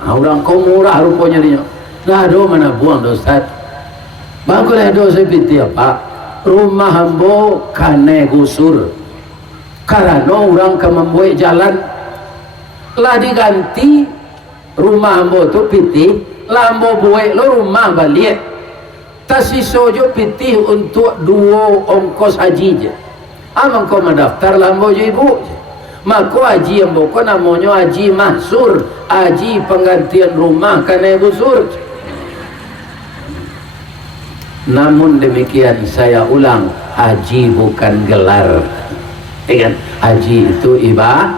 Orang kau murah rupanya dia. Nah, do mana buang do Ustaz. Bagulah do saya piti apa? Rumah hambo kane gusur. Karena orang ke membuat jalan lah diganti rumah hambo tu piti, lambo buat lo rumah balik. Tasiso jo piti untuk dua ongkos haji je. Amang kau mendaftar lambo jo ibu je. Maka haji yang boko namanya haji mahsur, haji penggantian rumah kane gusur. Namun demikian saya ulang, haji bukan gelar. Ingat, haji itu ibadah.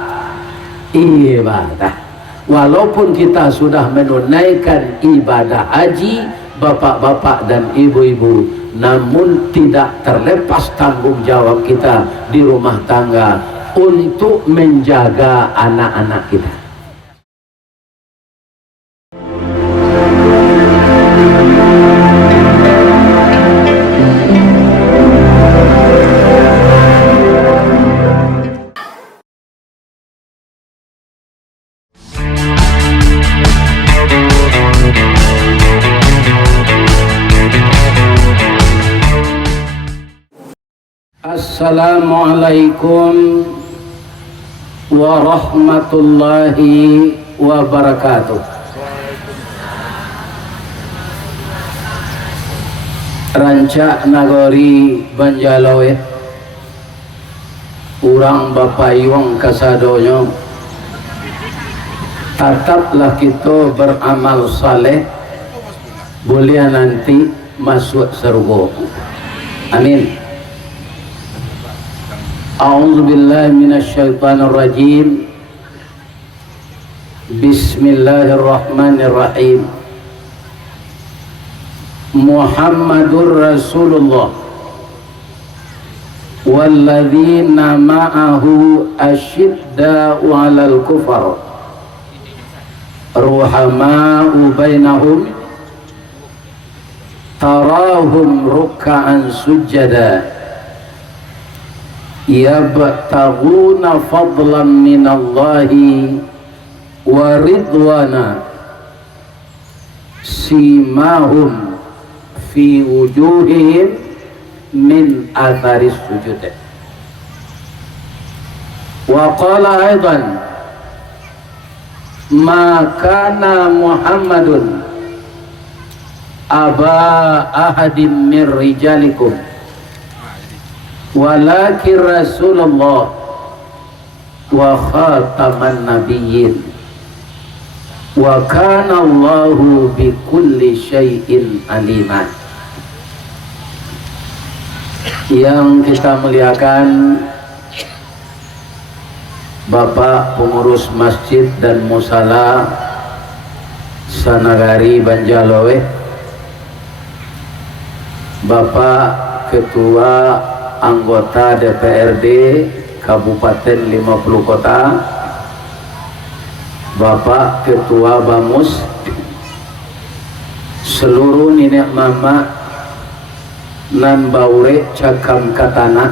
Walaupun kita sudah menunaikan ibadah haji, bapak-bapak dan ibu-ibu, namun tidak terlepas tanggung jawab kita di rumah tangga untuk menjaga anak-anak kita. Assalamualaikum warahmatullahi wabarakatuh. Rancak nagari Banjalowe, urang bapayung kasadonyo, tetaplah kita beramal saleh, boleh nanti masuk surga. Amin. A'udzu billahi minasyaitonir rajim. Bismillahirrahmanirrahim. Muhammadur Rasulullah walladzina ma'ahu asyidda'u 'alal kufar ruhama'u bainahum tarahum ruk'an sujada yabtaghuna fadlan minallahi wa ridwana simahum fi wujuhihim min atharis sujud. Wa qala aidan ma kana Muhammadun aba ahadin min rijalikum walakin Rasulullah wa khataman nabiyyin wa kana Allahu bi kulli syai'in aliman. Yang kita muliakan Bapak pengurus masjid dan musala Sanagari Banjalowe, Bapak ketua anggota DPRD Kabupaten 50 Kota, Bapak ketua Bamus, seluruh nenek mama nan baure cakam katana,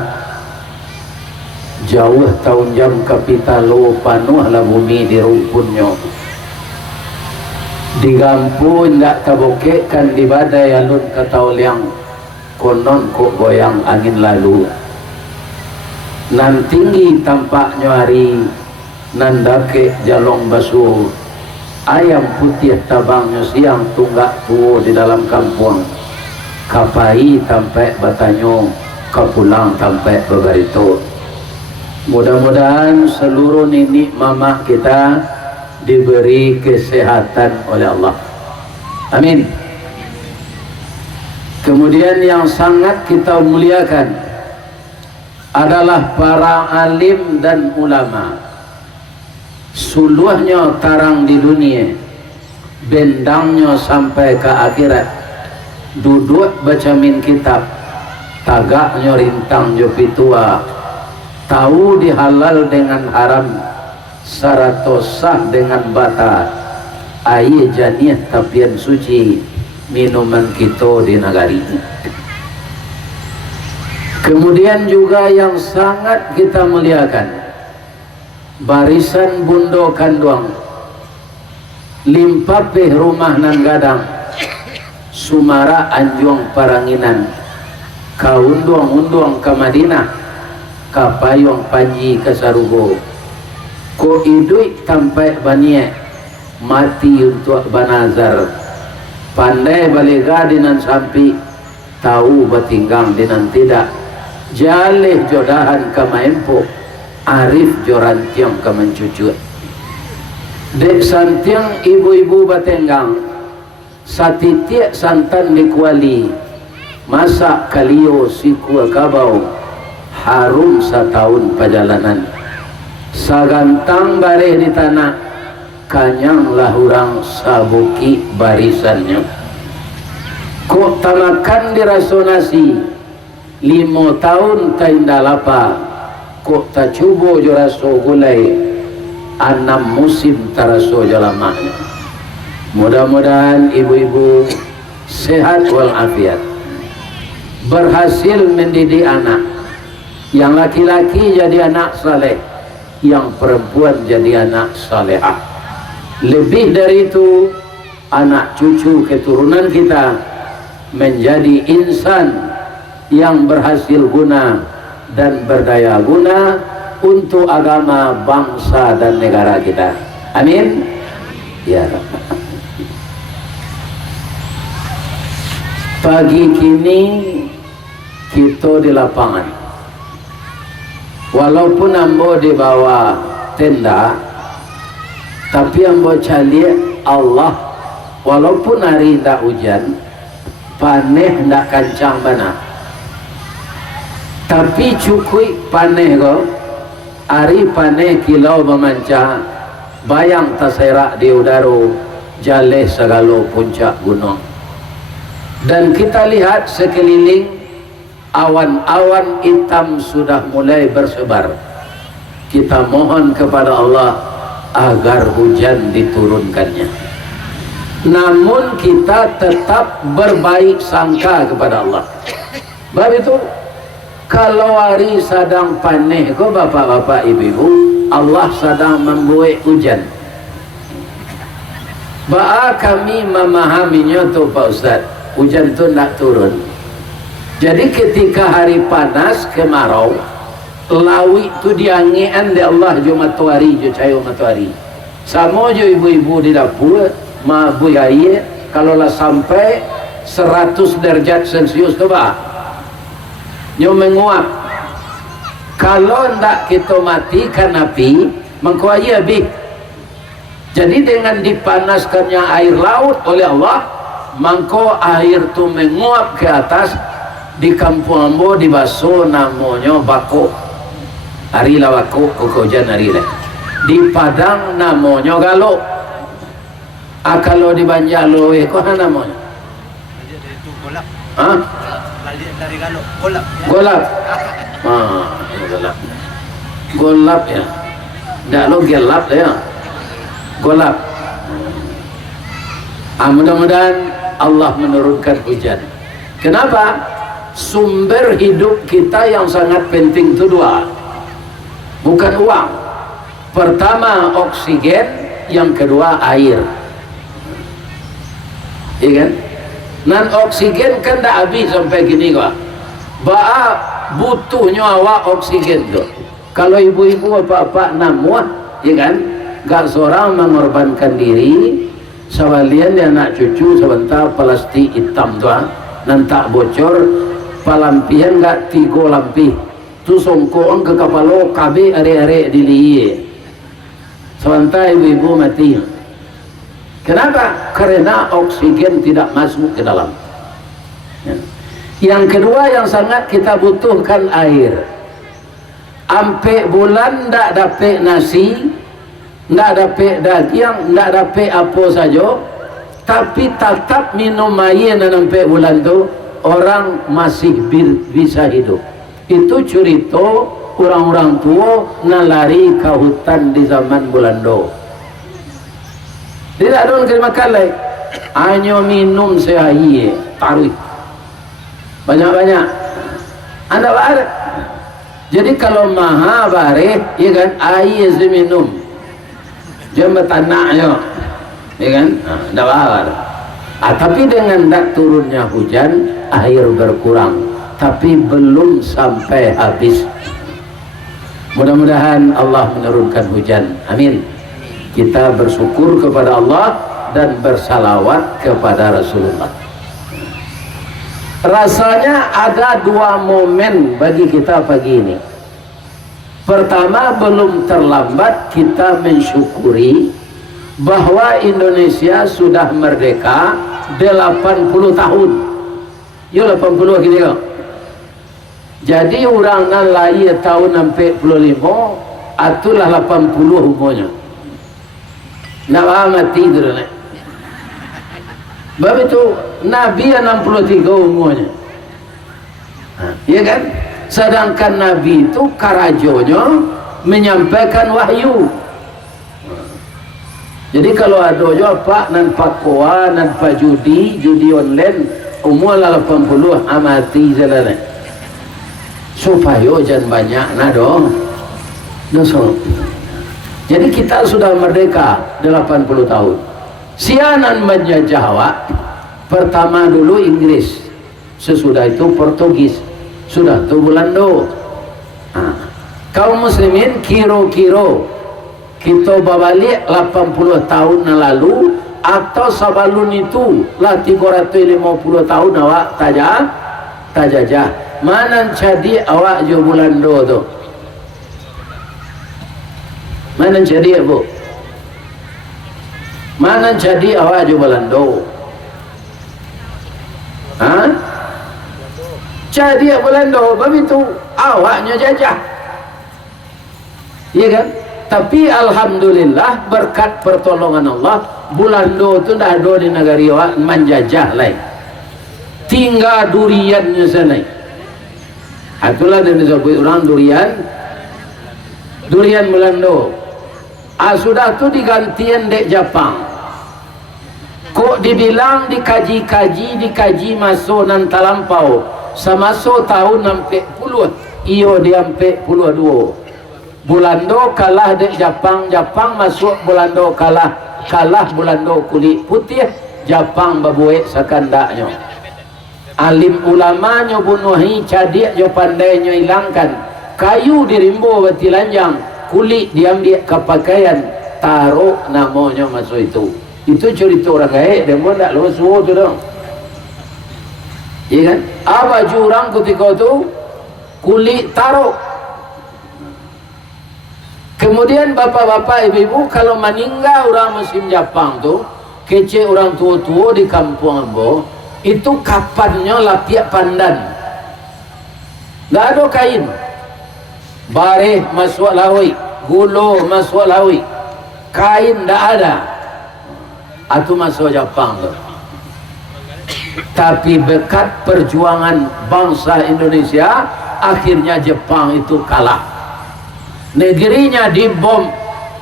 jauh tahun jam kapitalo panuh la bumi di rumpunnya, digampu ndak taboke kan di badai alun katauliang konon kok goyang angin lalu nan tinggi tampaknya hari nan dake jalong basuh ayam putih tabangnya siang tunggak tuo di dalam kampung kapai tampai batanyo kapulang tampai begarito. Mudah-mudahan seluruh nenek mama kita diberi kesehatan oleh Allah. Amin. Kemudian yang sangat kita muliakan adalah para alim dan ulama. Suluhnya tarang di dunia, bendangnya sampai ke akhirat. Duduk baca min kitab, tagaknya rintang jopi tua, tahu dihalal dengan haram, saratosah dengan bata, air janiah tapian suci, minuman kita di negari. Kemudian juga yang sangat kita muliakan, barisan bundo kanduang, limpapih rumah nan gadang sumara anjuang paranginan kaunduang-unduang ke Madinah kapayong panji ke Sarugo ko idui tampai banie mati untuk banazar pandai balega dinan sampi tahu batinggang dinan tidak jalih jodahan ke maempo arif jorantiang ke mencucut dek santiang ibu-ibu batenggang satitiak santan dikuali masa kalio siku kabau harum setahun perjalanan sagantang bareh di tanah kanyang lahurang sabuki barisannya kok tamakan dirasonasi 5 tahun taindalapa kok tacubo joraso gulai 6 musim taraso jalamanya. Mudah-mudahan ibu-ibu sehat walafiat, berhasil mendidik anak, yang laki-laki jadi anak saleh, yang perempuan jadi anak salehah. Lebih dari itu, anak cucu keturunan kita menjadi insan yang berhasil guna dan berdaya guna untuk agama, bangsa dan negara kita. Amin ya Rabbal. Pagi kini kita di lapangan, walaupun ambo di bawah tenda, tapi ambo cari Allah, walaupun hari tidak hujan, paneh tidak kancang bana, tapi cukui paneh ko, hari paneh kilau memanca, bayang taserak di udara, jaleh segala puncak gunung. Dan kita lihat sekeliling awan-awan hitam sudah mulai bersebar. Kita mohon kepada Allah agar hujan diturunkannya. Namun kita tetap berbaik sangka kepada Allah. Sebab itu kalau hari sedang panen ko bapak-bapak ibu-ibu, Allah sedang membuat hujan. Ba'a kami memahaminya tu Pak Ustaz, hujan tu nak turun. Jadi ketika hari panas kemarau, lawi tu diangian di Allah jo matahari jo cahaya matahari. Sama jo ibu-ibu di dapur mabu air kalau lah sampai 100 derajat Celcius tu bah, nyo menguap. Kalau ndak kita matikan api, mengkuaya habis. Jadi dengan dipanaskannya air laut oleh Allah, mangko air tu menguap ke atas. Di kampung ambo di baso namanya bako, hari lah bako hujan hari lah. Di Padang namanya galo. Kalau di Banjarlo kok namanya? Itu golap. Hah? Dari galo, golap. Golap. Golap. Golap ya. Ndak lo gelap ya. Golap. Mudah-mudahan Allah menurunkan hujan. Kenapa? Sumber hidup kita yang sangat penting itu dua, bukan uang. Pertama oksigen, yang kedua air. Iya kan? Nan oksigen kan tak habis sampai gini kok. Ba'a butuhnya awak oksigen tuh. Kalau ibu-ibu bapak-bapak namuah, iya kan? Gak seorang mengorbankan diri, sekalian dia anak cucu sebentar plastik hitam tuh, nanti bocor. Palampihan gak 3 lampih tu songkoang ke kapalo kabe are-are diliye sebentar ibu-ibu mati. Kenapa? Karena oksigen tidak masuk ke dalam ya. Yang kedua yang sangat kita butuhkan air. Ampe bulan ndak dapat nasi, ndak dapat daging, ndak dapat apa saja, tapi tetap minum air dan ampe bulan tu orang masih bisa hidup. Itu cerita orang-orang tua nalari ke hutan di zaman Belanda. Tidak ada yang makan lagi, hanya minum sehari tarik banyak-banyak. Anda barek. Jadi kalau maha barek, ya kan, air seminum jembat tanahnya. ya kan? Tidak apa. Tapi dengan tidak turunnya hujan, air berkurang, tapi belum sampai habis. Mudah-mudahan Allah menurunkan hujan, amin. Kita bersyukur kepada Allah dan bersalawat kepada Rasulullah. Rasanya ada dua momen bagi kita pagi ini. Pertama, belum terlambat kita mensyukuri bahwa Indonesia sudah merdeka 80 tahun. Ya 80 gitu ya. Jadi orang nan lahir tahun 45 atulah 80 umurnya. Nak mati itu dah. Sebab itu Nabi 63 umurnya. Ya kan? Sedangkan Nabi itu karajonya menyampaikan wahyu. Jadi kalau ada juga pak nan pakwa nan pak judi online umur 80 amati jalan supaya jangan banyak nado dosa. Jadi kita sudah merdeka 80 tahun. Sianan menjajah awak pertama dulu Inggris, sesudah itu Portugis, sudah itu Belanda. Kaum muslimin kiro-kiro kita balik 80 tahun lalu atau sebelum itu lah 350 tahun awak tajajah. Mana jadi awak jo Belanda tu? Mana jadi bu? Mana jadi awak jo Belanda? Jadi Belanda, begitu awaknya jajah. Iya kan? Tapi alhamdulillah berkat pertolongan Allah, Belanda itu dah ada di negara awak menjajah lain. Tinggal duriannya sana. Itulah yang disebut orang durian Belanda. Sudah tu digantian dek Jepang. Kok dibilang dikaji masuk nan talampau. Samaso tahun 40, iyo dia 42. Belanda kalah dek Jepang masuk Belanda kalah Belanda kulit putih, Jepang babuek sakandaknya. Alim ulamanya bunuhi cadik jo pandainya hilangkan. Kayu dirimbo bati lanjang, kulit diambil ke pakaian, taruh namanya masuk itu. Itu cerita orang gaib, demo tak luas semua tu dong. Iya kan? Apa jurang ketika itu kulit taruh. Kemudian bapak-bapak ibu-ibu kalau meninggal orang muslim Jepang tu, kece orang tua-tua di kampung ambo, itu kapannya lapiak pandan. Tak ada kain. Bareh masuk lawi, gulu masuk lawi. Kain tak ada. Itu masuk Jepang tu. Tapi berkat perjuangan bangsa Indonesia, akhirnya Jepang itu kalah. Negerinya dibom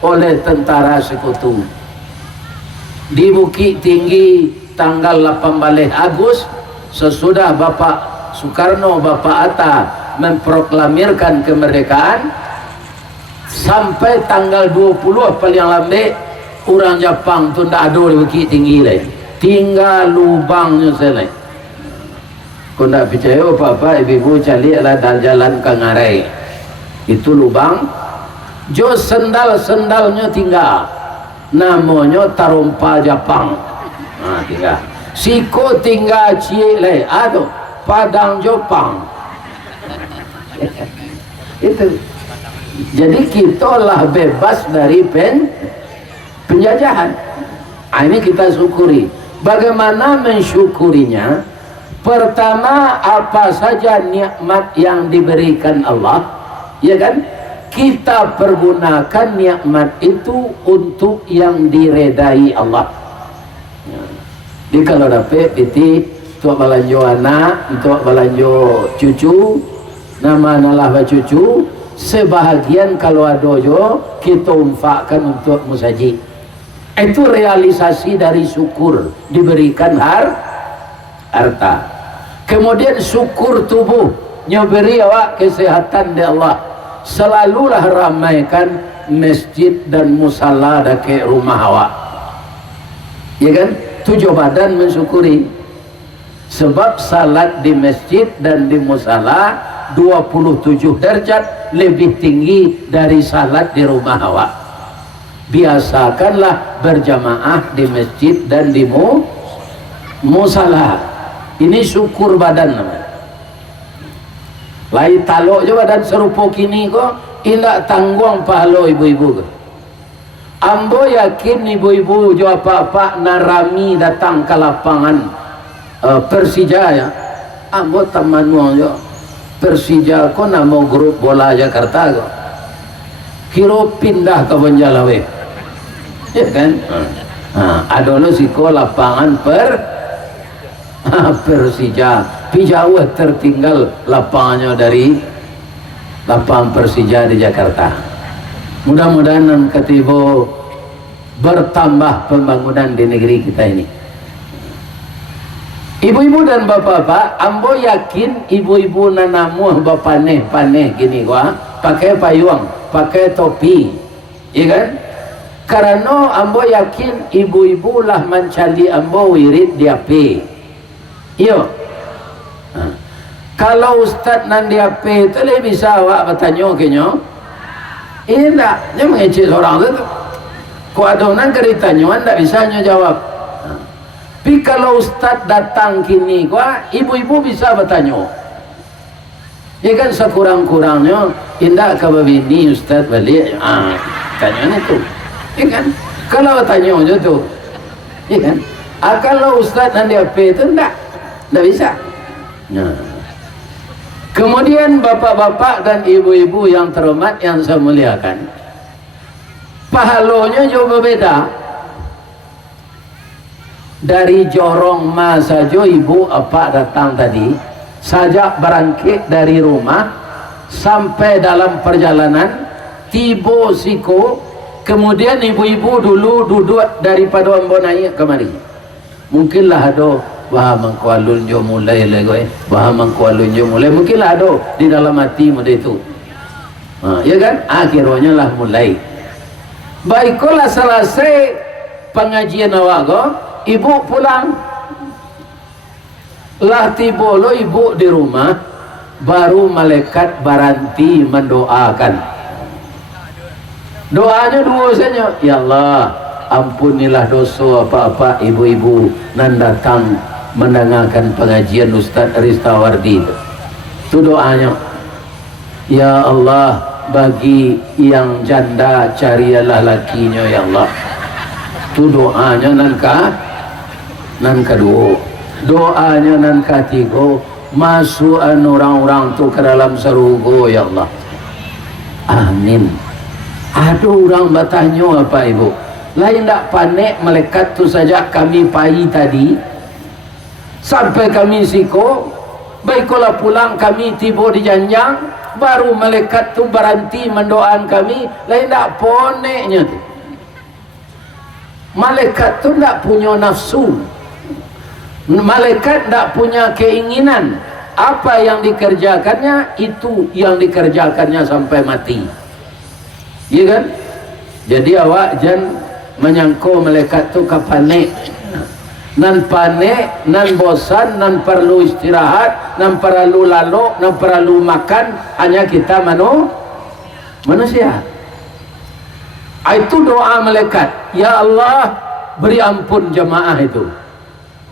oleh tentara sekutu. Di Bukit Tinggi tanggal 18 Agustus sesudah Bapak Soekarno, Bapak Hatta memproklamirkan kemerdekaan, sampai tanggal 20 paling lambat orang Jepang tu tak ada di Bukit Tinggi lagi, tinggal lubangnya selai. Kau tak percaya apa-apa, ibu-ibu carilah jalan ke Ngarai, itu lubang. Jo sendal-sendalnya tinggal, namanya Tarumpa Jepang. Tinggal siko tinggal cie leh, aduh Padang Jepang. Itu jadi kita lah bebas dari penjajahan. Ini kita syukuri. Bagaimana mensyukurinya? Pertama, apa saja nikmat yang diberikan Allah, ya kan? Kita pergunakan nikmat itu untuk yang diredai Allah. Jadi kalau dapat piti untuk belanjo anak, untuk belanjo cucu, nama-nama cucu, sebahagian kalau ada jo kita infakkan untuk musajid. Itu realisasi dari syukur diberikan harta. Kemudian syukur tubuh, nyeberi awak kesehatan dari Allah. Selalulah ramaikan masjid dan musala dekat rumah awak. ya kan, 7 badan mensyukuri. Sebab salat di masjid dan di musala 27 derajat lebih tinggi dari salat di rumah awak. Biasakanlah berjamaah di masjid dan di musala. Ini syukur badan namanya. Lai talok je badan serupa kini kok indak tanggung pahala ibu-ibu ke. Ambo yakin ibu-ibu jo apa-apa narami datang ke lapangan Persija ya. Ambo teman jo Persija ko nama grup bola Jakarta ko. Kiro pindah ke Banjalawe. Ya kan? Adono siko lapangan Persija. Jauh tertinggal lapangannya dari lapangan Persija di Jakarta. Mudah-mudahan ketibo bertambah pembangunan di negeri kita ini. Ibu-ibu dan bapak-bapak, ambo yakin ibu-ibu nanamu paneh gini gua pakai payung, pakai topi, iya kan? Karena ambo yakin ibu-ibu lah mencari ambo wirid diape. Iyo. Kalau Ustaz nan diape itu lebih bisa awak bertanya kenyo. Tidak, dia mengecek orang itu. Kau ada orang keritanya, tidak bisa jawab. Tapi kalau Ustaz datang kini, ibu-ibu bisa bertanya. Ya kan sekurang-kurangnya, indah ke bini Ustaz balik. Tanya itu. Ya kan? Kalau tanya aja tu. Ya kan? Kalau Ustaz nan diape itu tidak bisa. Nah. Kemudian bapak-bapak dan ibu-ibu yang terhormat yang saya muliakan, pahalanya jauh berbeda. Dari jorong masa jo ibu apa datang tadi, sajak berangkit dari rumah sampai dalam perjalanan tibo siko, kemudian ibu-ibu dulu duduk daripada ambo naik kemari. Mungkinlah ada baham mengkualun jo mulai lego baham mengkualun jo mulai mungkinlah ada di dalam hati muda itu. Ya kan, akhirnya lah mulai. Baiklah selesai pengajian awak, ibu pulang lah tiba lo ibu di rumah, baru malaikat baranti mendoakan. Doanya dua saja, ya Allah ampunilah dosa apa-apa ibu-ibu nan datang mendengarkan pengajian Ustaz Ristawardi. Itu doanya. Ya Allah, bagi yang janda carilah lakinya ya Allah. Itu doanya nan kedua. Doanya nan ketiga, masukkan orang-orang tu ke dalam surga ya Allah. Amin. Ada orang bertanya apa ibu? Lain tak panik malaikat tu saja kami pagi tadi sampai kami siko, baiklah pulang kami tiba di janjang, baru malaikat tu berhenti mendoakan kami. Lain tak poneknya tu. Malaikat tu tak punya nafsu, malaikat tak punya keinginan. Apa yang dikerjakannya itu yang dikerjakannya sampai mati, iya kan? Jadi awak jangan menyangkau malaikat tu kapanek, nan panek, nan bosan, nan perlu istirahat, nan perlu lalu, nan perlu makan, hanya kita manusia. Itu doa malaikat. Ya Allah, beri ampun jemaah itu.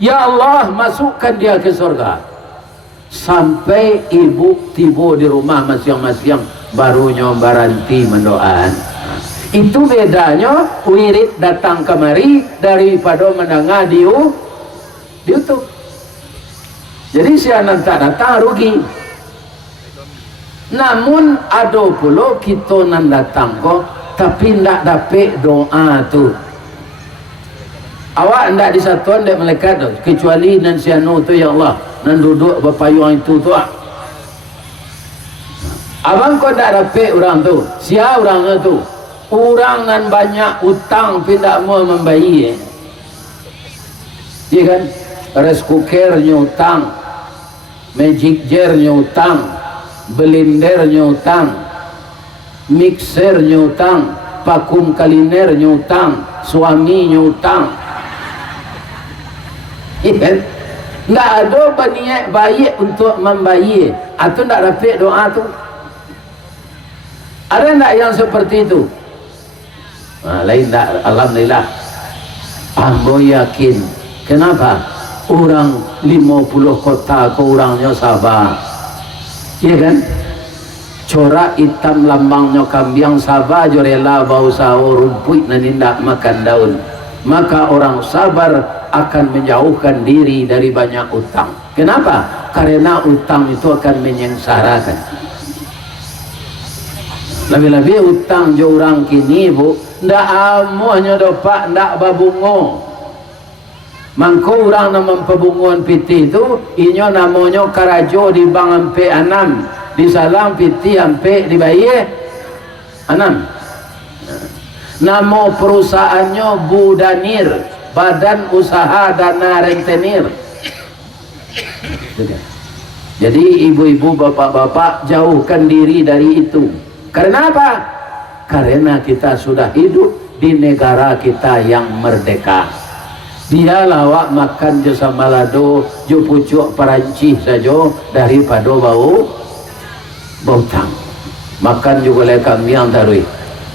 Ya Allah, masukkan dia ke surga. Sampai ibu tiba di rumah masing-masing, barunya baranti mendoakan. Itu bedanya wirid datang kemari daripada mendengar di YouTube. Jadi si anak tak datang rugi. Namun ada pula kita nan datang kok tapi ndak dapat doa tu. Awak ndak disatuan dek malaikat tu, kecuali nan si anu tu ya Allah nan duduk berpayung itu tu. Abang kau ndak dapat orang tu. Siapa orangnya tu? Orang nan banyak utang tidak mau membayar. Iya kan? Rice cookernya utang, magic jarnya utang, blendernya utang, mixernya utang, vakum cleanernya utang, suaminya utang. kan? Nggak ada berniat baik untuk membayar atau nggak dapat doa tu. Ada nggak yang seperti itu? Lain tak, alhamdulillah. Ambo yakin. Kenapa? Orang 50 kota ke orangnya sabar. Iya kan? Corak hitam lambangnya kambing sabar jo rela bau sahur rumput dan tidak makan daun. Maka orang sabar akan menjauhkan diri dari banyak utang. Kenapa? Karena utang itu akan menyengsarakan. Lebih-lebih utang jo orang kini bu, ndak amuhnya dopak ndak babungo. Mangko orang nama pebunguan piti itu, inyo namanya karajo di bang ampe 6, di salam piti ampe dibayar 6. Nama perusahaannya Budanir, Badan Usaha Dana Rentenir. Jadi ibu-ibu, bapak-bapak jauhkan diri dari itu. Karena apa? Karena kita sudah hidup di negara kita yang merdeka. Dia lawak makan jo samalado, jo pucuk Perancis saja daripada bau tang. Makan juga le kambing tarui.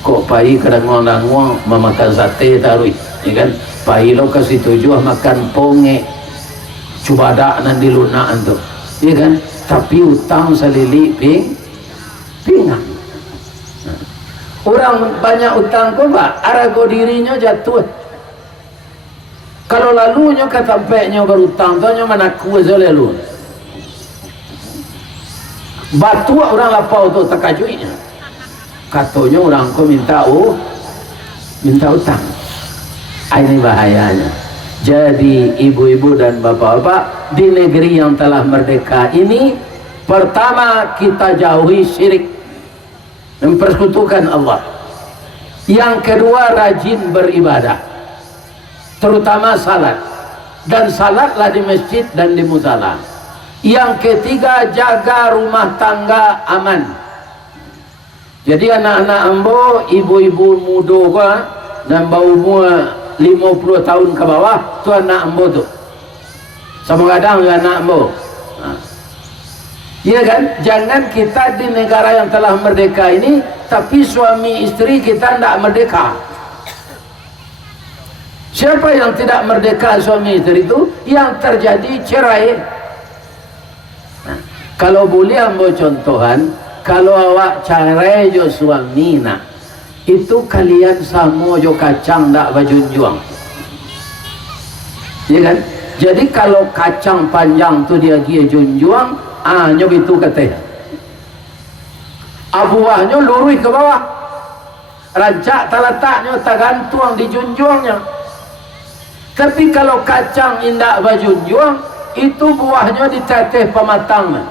Kok pai kadang-kadang memakan sate tarui, ya kan? Pai lo kasih tujuh makan ponge, cubada nan dilunaan tu, ya kan? Tapi utang salili pingang. Orang banyak utang kok pak, arago dirinya jatuh. Kalau lalunya katampeknya berutang, tuanya mana kuat lalu. Batu orang lapau tu takajuinya. Katanya orang kau minta utang. Ini bahayanya. Jadi ibu-ibu dan bapak-bapak di negeri yang telah merdeka ini, pertama kita jauhi syirik, mempersekutukan Allah. Yang kedua rajin beribadah, terutama salat, dan salatlah di masjid dan di musala. Yang ketiga jaga rumah tangga aman. Jadi anak-anak ambo, ibu-ibu muda dan bau umur 50 tahun ke bawah tu anak ambo tu. Sama kadang anak ambo. Iya kan? Jangan kita di negara yang telah merdeka ini, tapi suami istri kita tidak merdeka. Siapa yang tidak merdeka suami istri itu? Yang terjadi cerai. Nah, kalau boleh ambo contohan, kalau awak cerai jo suami nak, itu kalian sama jo kacang tak bajunjuang. Ya kan? Jadi kalau kacang panjang tu dia gia junjuang, nyob itu katanya. Abuahnya lurus ke bawah. Rancak talataknya tergantung di junjuangnya. Tapi kalau kacang indak bajunjuang, itu buahnya diteteh pematang.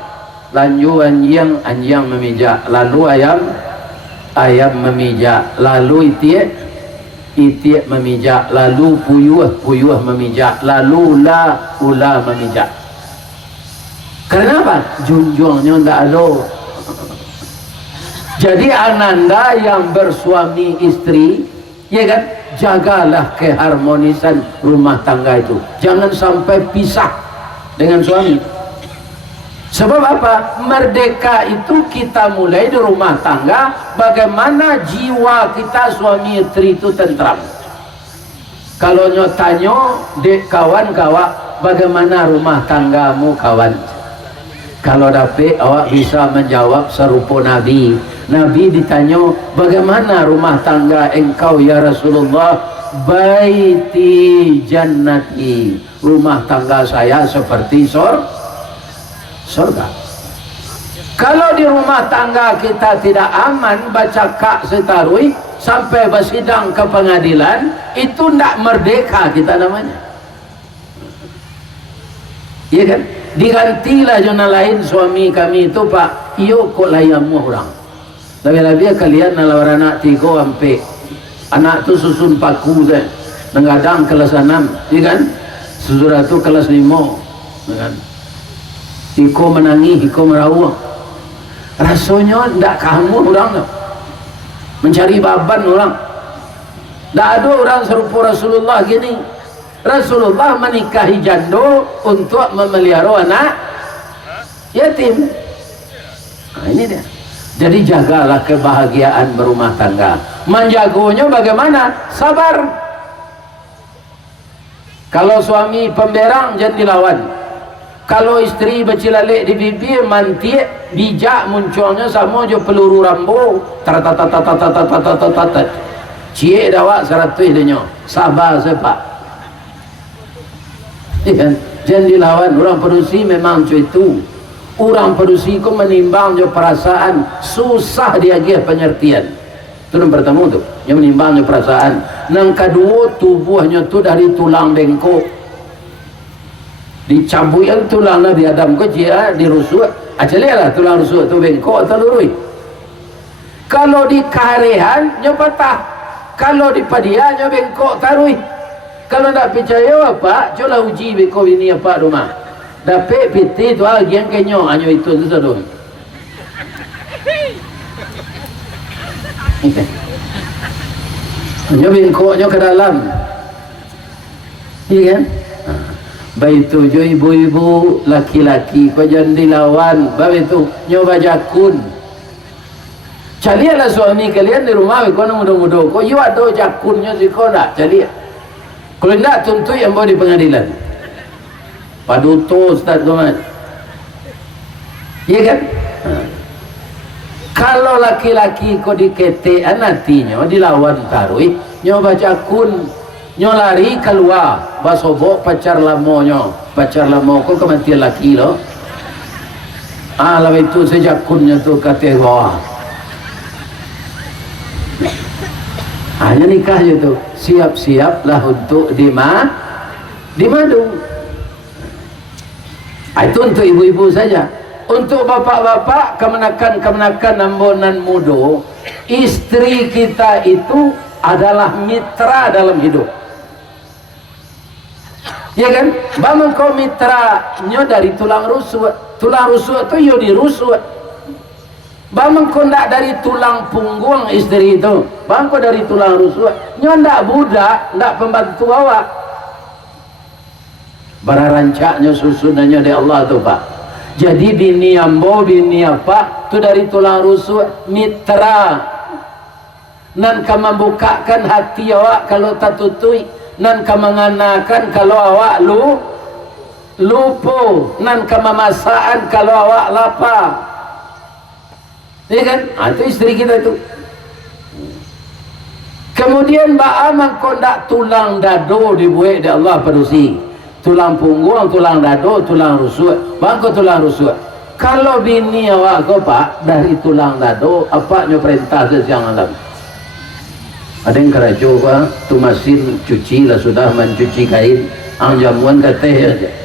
Lanjut anjing memijak, lalu ayam memijak, lalu itik memijak, lalu puyuh memijak, lalu ula memijak. Kenapa? Junjungnya tidak ada. Jadi ananda yang bersuami istri, ya kan, jagalah keharmonisan rumah tangga itu. Jangan sampai pisah dengan suami. Sebab apa? Merdeka itu kita mulai di rumah tangga. Bagaimana jiwa kita suami istri itu tentram. Kalau tanya dek kawan-kawan, bagaimana rumah tanggamu kawan? Kalau dapat awak bisa menjawab serupa Nabi. Nabi ditanya, bagaimana rumah tangga engkau ya Rasulullah? Baiti jannati, rumah tangga saya seperti surga. Kalau di rumah tangga kita tidak aman, baca kak setarui sampai bersidang ke pengadilan, itu tidak merdeka kita namanya. Iya kan? Digantilah zona lain suami kami itu pak, iyo kok layamu orang. Lebih-lebih kalian nalawar anak 3 sampai anak tu susun paku deh, nengadang kelas 6, iya kan? Susura tu kelas 5, iya kan? Iko menangis, iko merawang. Rasanya tidak kamu orang tu mencari baban orang. Tidak ada orang serupa Rasulullah gini. Rasulullah menikahi jando untuk memelihara anak yatim. Nah, ini dia. Jadi jagalah kebahagiaan berumah tangga. Menjaganya bagaimana? Sabar. Kalau suami pemberang jangan dilawan. Kalau istri bercilalek di bibir, mantik, bijak munculnya sama je peluru rambo. Tatatatatatatatatatatat. Cik dawak 100 dia. Sabar sepak. Jangan dilawan. Orang perusi memang macam itu. Orang perusi itu menimbang je perasaan. Susah dia gih pengertian. Itu yang pertama tu. Yang menimbang je perasaan. Yang kedua, tubuhnya tu dari tulang bengkok. Dicabut yang tulangnya di adam kecil, dirusuk. Acalilah tulang rusuk tu bengkok atau lurui. Kalau di karehan, nya patah. Kalau di padian, nya bengkok tarui. Kalau tak percaya apa, coba uji bengkok ini apa rumah. Dapat piti tu lagi yang kenyok, hanya itu tu sahaja. Nya bengkoknya ke dalam. Iya kan? Baik tu jo ibu-ibu laki-laki kau jangan dilawan. Baik tu nyoba jakun. Carilah suami kalian di rumah kau nak muda-muda. Kau you ada jakunnya si kau nak cari. Kalau tidak tuntut yang bawa di pengadilan. Paduto Ustaz Tuan. Iya kan? Kalau laki-laki kau dikete anatinya dilawan tarui nyoba jakun. Nyo lari keluar basobok pacar lamonyo. Pacar lamo ko kematian laki lo. Lalu itu sejakunnya tu kata bawah. Hanya nikah je tu. Siap-siaplah untuk dimadu. Itu untuk ibu-ibu saja. Untuk bapak-bapak kemenakan nambonan mudo, istri kita itu adalah mitra dalam hidup. Ya kan? Bangun kau mitranya dari tulang rusuk. Tulang rusuk tu yo dirusuk. Bangun kau ndak dari tulang punggung istri itu. Bangun kau dari tulang rusuk. Nyo ndak budak, ndak pembantu awak. Bararancaknya susunannya dari Allah tu Pak. Jadi bini ambo, bini apa tu dari tulang rusuk mitra. Nan ka membukakan hati awak kalau tak tutui. Nan ka menganakan kalau awak lupo. Nan ka memasaan kalau awak lapar. Ya kan? Itu istri kita itu. Kemudian ba'aman kondak tulang dado dibuat di Allah perusi. Tulang punggung, tulang dado, tulang rusuk. Bangko tulang rusuk. Kalau bini awak kau Pak dari tulang dado, apa nyo perintah sesiang malam? Ada yang kerajo Pak, tu mesin cuci lah sudah mencuci kain. Ang jamuan kata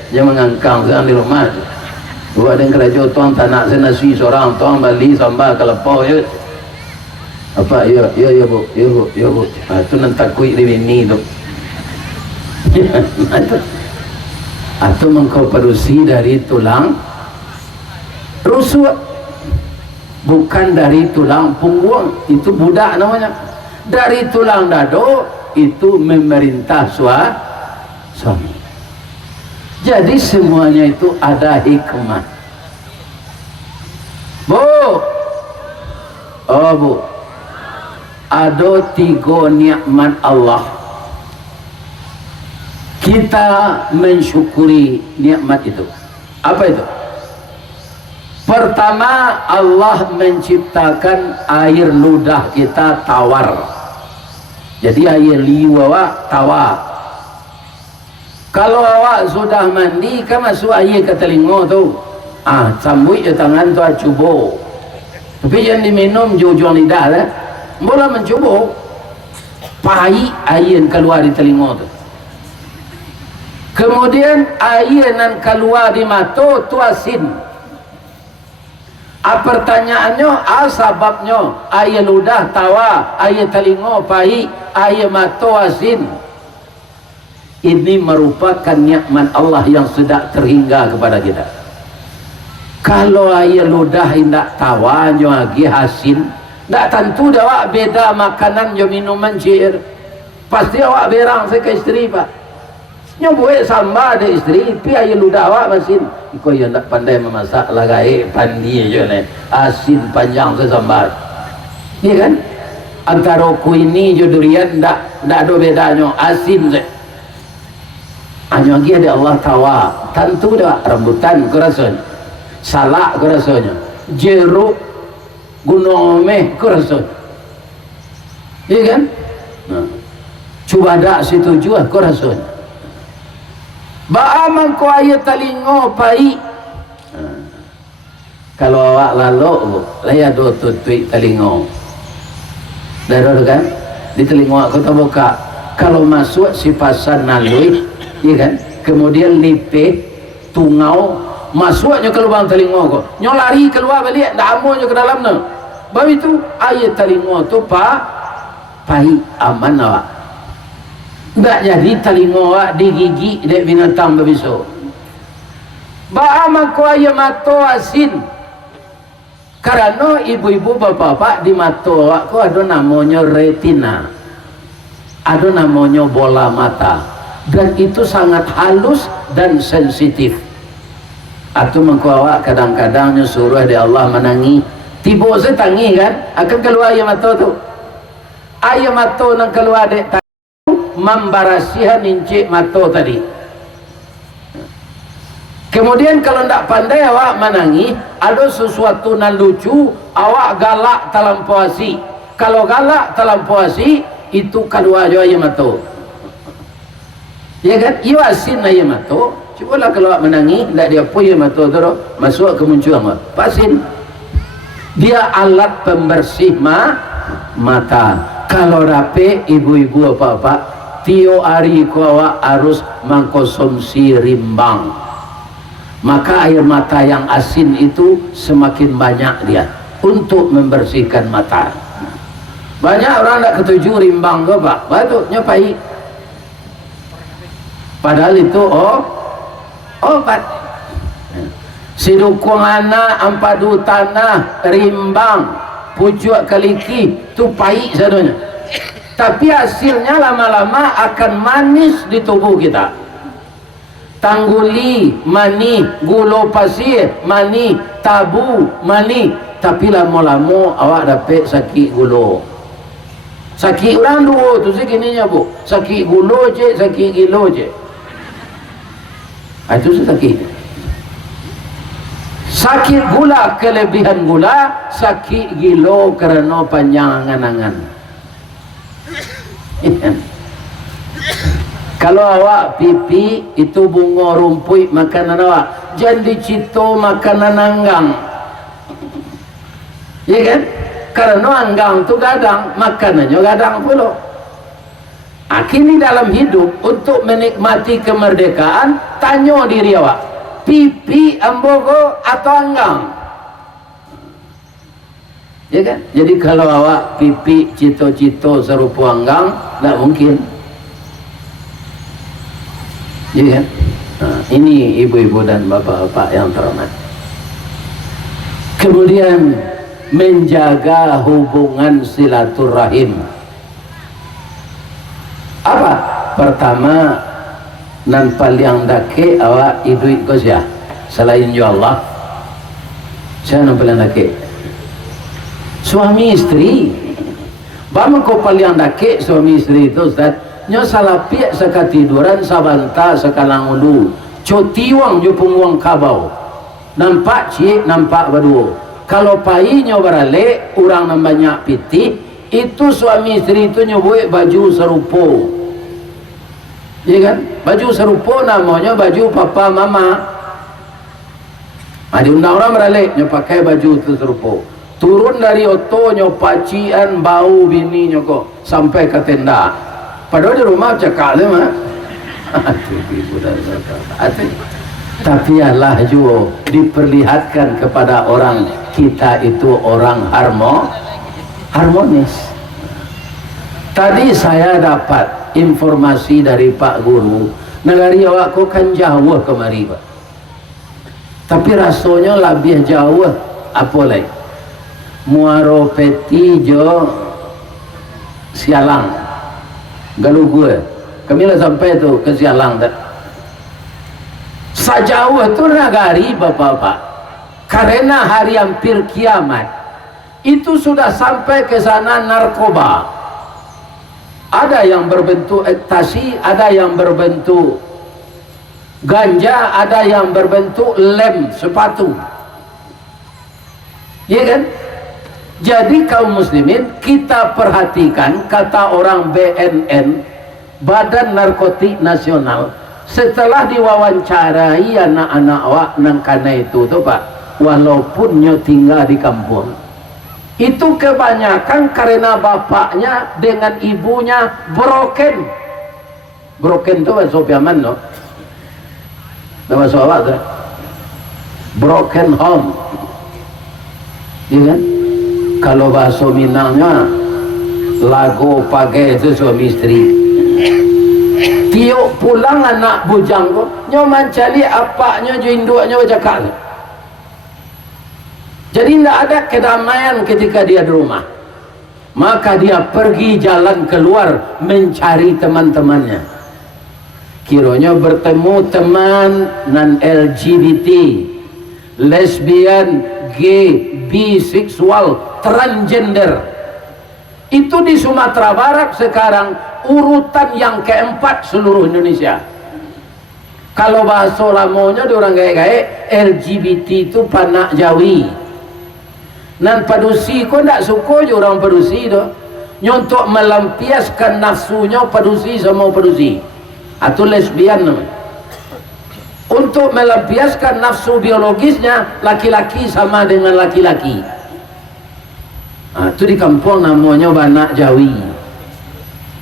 dia mengangkang sekarang di rumah. Dua ada yang kerajo tuang tak nak nasi seorang, tuang bali sambal kelepau ya. Apa ya bu, ya bu. Itu nanti kuih di bini tu. Atau mengkau perusi dari tulang rusuk, bukan dari tulang punggung. Itu budak namanya. Dari tulang dado itu memerintah suami. Jadi semuanya itu ada hikmah. Bu, ada 3 nikmat Allah. Kita mensyukuri nikmat itu. Apa itu? Pertama, Allah menciptakan air ludah kita tawar. Jadi air liu awak tawar. Kalau awak sudah mandi, kan masuk air ke telinga tu. Sambut je tangan tu cuba. Tapi jangan diminum jujur lidah lah. Mula mencuba. Pahit air yang keluar di telinga tu. Kemudian air yang keluar di mata tu asin. Pertanyaannya, sebabnya air ludah tawa, air telinga pahit, air mata asin. Ini merupakan nikmat Allah yang sudah terhingga kepada kita. Kalau air ludah tidak tawa, lagi asin, tidak tentu awak beda makanan dan minuman cair. Pasti awak berang saya ke isteri Pak. Nyobuat sambal ada istri pi ayo ludah awak masin iko yo ndak pandai memasak lagai pandi je ne asin panjang ke sambal iya kan antara ku ini jo durian ndak ada bedanya asin je hanya lagi ada Allah tawa tentu dah rambutan ku rasanya salak ku rasanya jeruk gunung meh ku rasanya iya kan nah. Cuba dak situ juga ku rasanya ba'aman ko ayat talingo pai kalau awak lalu laya do tutui talingo darah kan di telingo aku tak buka kalau masuk si pasan nalui iya kan kemudian lipe tungau masuknya ke lubang telingo ko nyo lari keluar balik dah amunnya ke dalam no baru itu ayat talingo tu pai aman awak nggak jadi telingo digigi dek binatang bebiso ba'ama ko aya mato asin karena ibu-ibu bapak-bapak di mato ko ada namanya retina ada namanya bola mata dan itu sangat halus dan sensitif atau mengkuawak kadang-kadang suruh di Allah menangi tiba saya tangi kan akan keluar aya mato tu aya mato nang keluar dek membarasihan incik mato tadi kemudian kalau tidak pandai awak menangi ada sesuatu nan lucu awak galak terlampauasi kalau galak terlampauasi itu keluar jo ayam mato ya kan iyo asin ayam mato cubalah kalau awak menangi tidak dia pun ayam mato tu masuk ke muncuang pasin dia alat pembersih mata kalau rapi ibu-ibu apa-apa tio hari awak harus mengkonsumsi rimbang maka air mata yang asin itu semakin banyak dia untuk membersihkan mata banyak orang tak ketuju rimbang ke pak batuknya pahit padahal itu obat sidukung anak ampadu tanah rimbang pucuk keliki itu pahit sadonya tapi hasilnya lama-lama akan manis di tubuh kita tangguli mani gulo pasir mani tabu mani tapi lama-lama awak dapat sakit gulo sakit orang dua tu segininya bu sakit gulo je sakit gilo je itu sakit gula kelebihan gula sakit gilo kerana panjang angan-angan kalau awak pipi itu bunga rumput makanan awak jadi cito makanan anggang ya kan karena anggang tu gadang makanannya gadang pula kini dalam hidup untuk menikmati kemerdekaan tanya diri awak pipi ambogo atau anggang ya kan jadi kalau awak pipi cito-cito serupa anggang tak mungkin ya kan ini ibu-ibu dan bapak-bapak yang terhormat kemudian menjaga hubungan silaturahim apa pertama nan paling dake awak iduit ko siya selain jo Allah saya nan paling dake suami istri bama ko paling dake suami istri itu Ustaz nyo salapiak sekatiduran sabanta sekalang ulu cotiwang jo pungwang kabau nampak cik nampak berdua kalau pai nyo berale orang nan banyak piti itu suami istri itu nyobuat baju serupa ya kan baju serupa namanya baju papa mama ada undang orang berale nyo pakai baju itu serupa turun dari oto nyo pacian bau bini nyo kok sampai ke tenda padahal di rumah cakap le mah tapi Allah juga diperlihatkan kepada orang kita itu orang harmonis. Tadi saya dapat informasi dari Pak Guru negari awak ko kan jauh kemari Pak tapi rasanya lebih jauh apa lagi Muaro Peti jo Sialang galu gue kami lah sampai tu ke Sialang tak Sejauh itu nagari bapak-bapak, karena hari hampir kiamat itu sudah sampai ke sana narkoba. Ada yang berbentuk ekstasi, ada yang berbentuk ganja, ada yang berbentuk lem sepatu, ya kan? Jadi kaum muslimin, kita perhatikan kata orang BNN, Badan Narkotik Nasional, setelah diwawancarai anak-anak awak nang kana itu tuh Pak, walaupun nyo tinggal di kampung, itu kebanyakan karena bapaknya dengan ibunya broken tuh bahasa Piaman no, bahasa awak tuh broken home, iya kan? Kalau bahasa Minangnya lagu pakai itu suami istri. Tiuk pulang anak bujang ko, nyo mencari apaknya jo induknya bercakap. Jadi tidak ada kedamaian ketika dia di rumah. Maka dia pergi jalan keluar mencari teman-temannya. Kiranya bertemu teman non LGBT, lesbian, gay, biseksual, transgender. Itu di Sumatera Barat sekarang urutan yang keempat seluruh Indonesia. Kalau bahasa lamonya di orang gaya-gaya, LGBT itu panak Jawi. Nan padusi kok ndak suka je orang padusi tu. Nyontok melampiaskan nafsunya padusi sama padusi. Atau lesbian namanya. Untuk melampiaskan nafsu biologisnya, laki-laki sama dengan laki-laki. Itu di kampung namanya banak Jawi,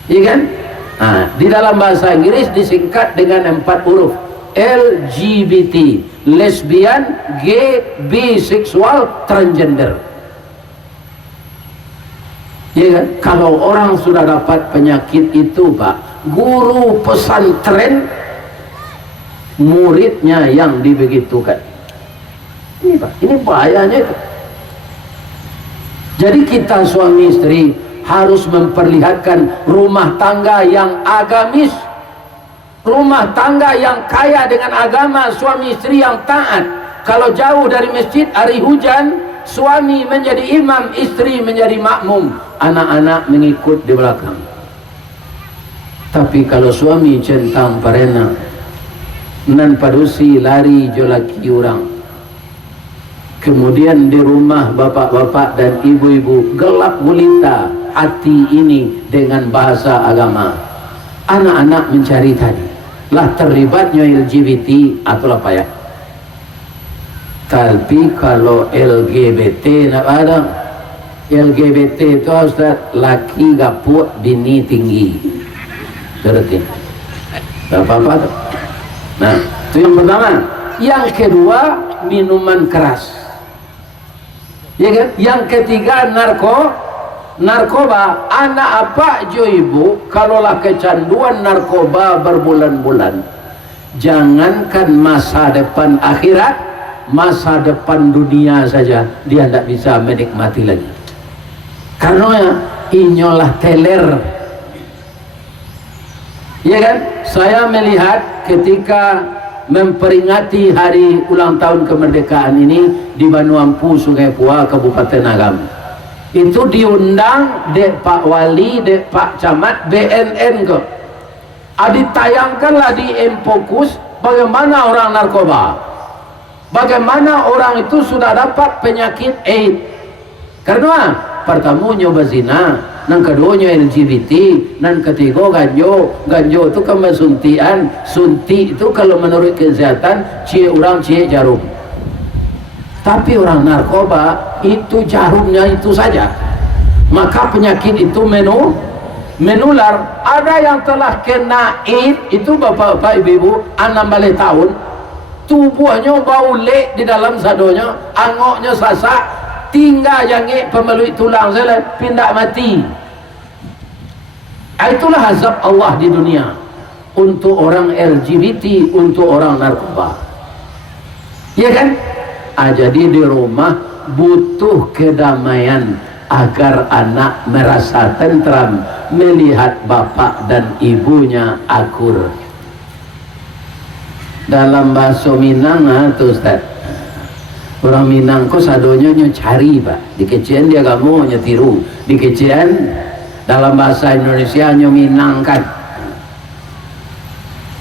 iya kan? Di dalam bahasa Inggris disingkat dengan 4 huruf, LGBT, lesbian, gay, biseksual, transgender. Ya kan? Kalau orang sudah dapat penyakit itu Pak, guru pesantren muridnya yang dibegitukan. Ini Pak, ini bahayanya itu. Jadi kita suami istri harus memperlihatkan rumah tangga yang agamis, rumah tangga yang kaya dengan agama, suami istri yang taat. Kalau jauh dari masjid hari hujan, suami menjadi imam, istri menjadi makmum, anak-anak mengikut di belakang. Tapi kalau suami centang parena, nan padusi lari jolaki orang, kemudian di rumah bapak-bapak dan ibu-ibu gelap gulita hati ini dengan bahasa agama, anak-anak mencari tadi lah terlibatnya LGBT atau apa ya. Tapi kalau LGBT nak ada, LGBT itu Ustaz, laki gapuk bini tinggi, berarti apa-apa tuh. Nah itu yang pertama. Yang kedua minuman keras, ya kan? Yang ketiga narkoba. Anak apa jo ibu kalaulah kecanduan narkoba berbulan-bulan, jangankan masa depan akhirat, masa depan dunia saja dia tidak bisa menikmati lagi, karena inyolah teler, ya kan? Saya melihat ketika memperingati hari ulang tahun kemerdekaan ini di Banuampu, Sungai Pua, Kabupaten Agam, itu diundang dek Pak Wali, dek Pak Camat, BNN ke. Ditayangkanlah di Empokus bagaimana orang narkoba, bagaimana orang itu sudah dapat penyakit AIDS. Karena pertama nyoba zina, yang keduanya LGBT, dan ketiga ganjo itu kan suntian. Suntik itu kalau menurut kesehatan cie orang cie jarum. Tapi orang narkoba itu jarumnya itu saja, maka penyakit itu menular. Ada yang telah kena AIDS itu bapak-bapak ibu-ibu 16 tahun, tubuhnya bau lek di dalam sadonya, angoknya sasak, tinggal jange pemeluk tulang saya pindah mati. Itulah azab Allah di dunia untuk orang LGBT, untuk orang narkoba, ya kan? Jadi di rumah butuh kedamaian agar anak merasa tentram melihat bapak dan ibunya akur. dalam bahasa Minang tu Ustaz. Orang Minang kok sadonya cari pak, di kecian dia gak mau tiru, di kecian dalam bahasa Indonesia minangkan.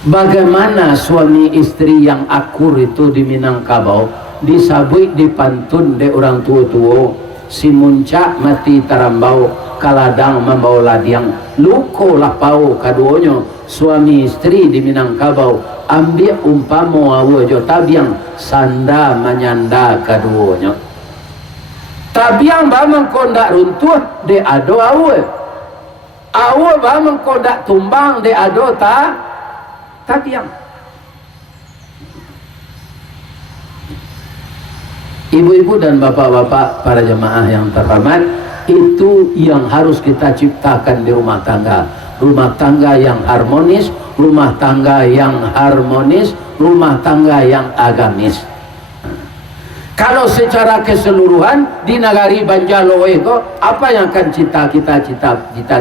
Bagaimana suami istri yang akur itu di Minangkabau disabui dipantun de orang tua-tua, si muncak mati tarambau, kaladang membawa ladiang, luko lah pau kaduanya suami istri di Minangkabau ambil umpama awo tabiang sanda menyanda kaduanya tabiang ba mengkondak runtuh de ado awo ba mengkondak tumbang de ado tabiang. Ibu-ibu dan bapak-bapak para jemaah yang terhormat, itu yang harus kita ciptakan di rumah tangga. Rumah tangga yang harmonis, rumah tangga yang harmonis, rumah tangga yang agamis. Kalau secara keseluruhan di negari Banjarlowe itu apa yang akan kita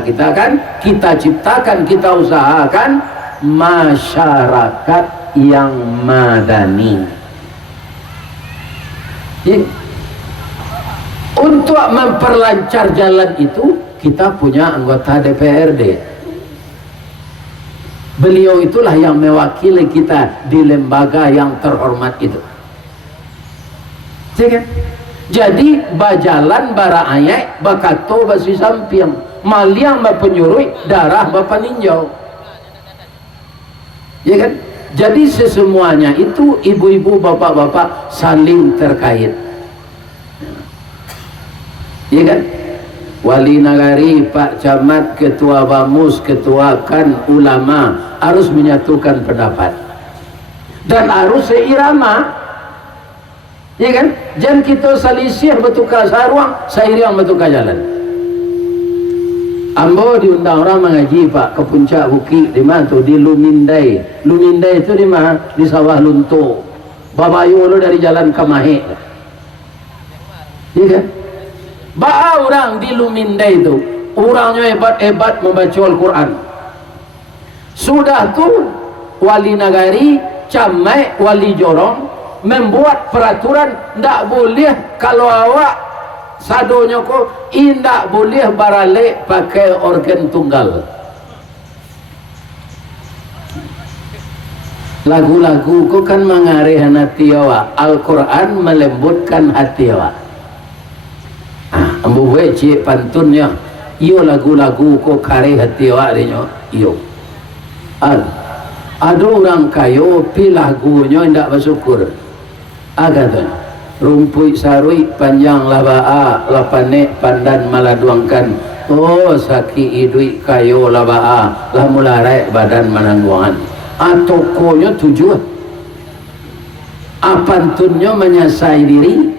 ciptakan, kita usahakan masyarakat yang madani. Untuk memperlancar jalan itu kita punya anggota DPRD. Beliau itulah yang mewakili kita di lembaga yang terhormat itu. Jadi bajalan bara ayek bakato basi sampiang maliang bapenyurui darah bapaninjau. Ya kan? Jadi sesemuanya itu ibu-ibu bapak-bapak saling terkait. Ya kan? Wali nagari, Pak Camat, ketua Bamus, ketua kan ulama harus menyatukan pendapat dan harus seirama. Ya kan? Jangan kita salisih bertukar saruang, sairiang bertukar jalan. Ambo diundang orang mengaji Pak ke puncak bukit di mana tu, di Lumindai. Lumindai itu di mana? Di sawah lunto. Babayu lo dari jalan Kamahe. Iya kan? Orang di Lumindai itu orangnya hebat-hebat membaca Al-Quran. Sudah tu wali nagari, camai, wali jorong membuat peraturan tidak boleh kalau awak sadonya kok indak boleh barale pakai organ tunggal. Lagu-lagu kok kan mengarih hati awak, Al-Quran melembutkan hati awak. Ambu we cik pantunnya, iyo lagu-lagu kok karih hati awak dinyo, iyo. Ada orang kayo pi lagunya indak bersyukur. Agak rumput sarui panjang labaa lapane pandan maladuangkan, oh saki idui kayo labaa lah mularai badan manangguangan. Tokonya tujuh apantunnya menyasai diri,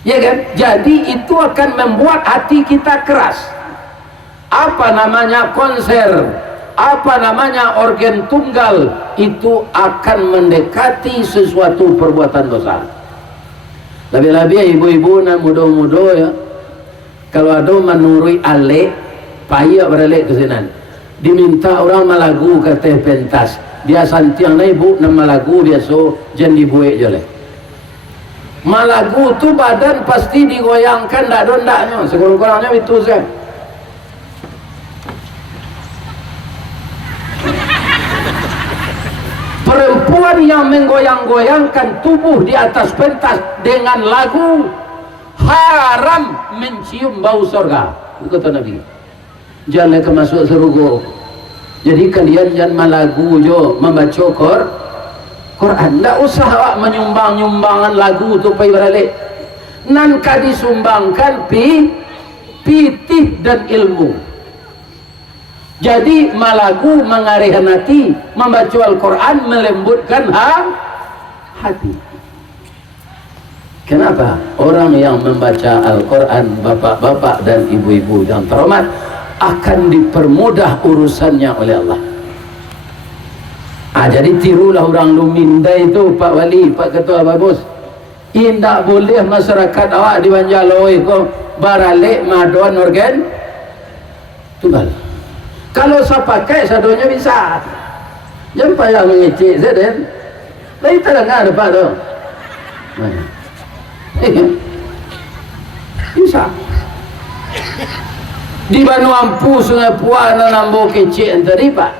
ya kan? Jadi itu akan membuat hati kita keras. Apa namanya konser, apa namanya organ tunggal, itu akan mendekati sesuatu perbuatan dosa. Lebih-lebih ibu-ibu dan muda-muda ya, kalau ada menurui ale payah berale ke sini, diminta orang malagu ke teh pentas, dia santiang na ibu nama malagu biasa jangan dibuat je leh. Malagu tu badan pasti digoyangkan dak dondaknya, sekurang-kurangnya itu saya. Perempuan yang menggoyang-goyangkan tubuh di atas pentas dengan lagu haram mencium bau surga, kata Nabi. Jangan masuk surga. Jadi kalian jangan malagu jo membaca Quran. Tidak usah awak menyumbang-nyumbangan lagu tu pai beralik. Nan ka disumbangkan pitih dan ilmu. Jadi malagu mengarihkan hati, membaca Al-Quran melembutkan hati. Kenapa? Orang yang membaca Al-Quran, bapak-bapak dan ibu-ibu yang terhormat, akan dipermudah urusannya oleh Allah. Jadi tirulah orang Lumindai itu, Pak Wali, Pak Ketua Babus. Indak boleh masyarakat awak di Banjarlowe itu baralik maduan organ tunggal. Kalau saya pakai sadonya bisa. jangan payah mengecek saya dan lain terangkan apa tu bisa di Vanuatu Sungai Puana nambo kecek tadi pak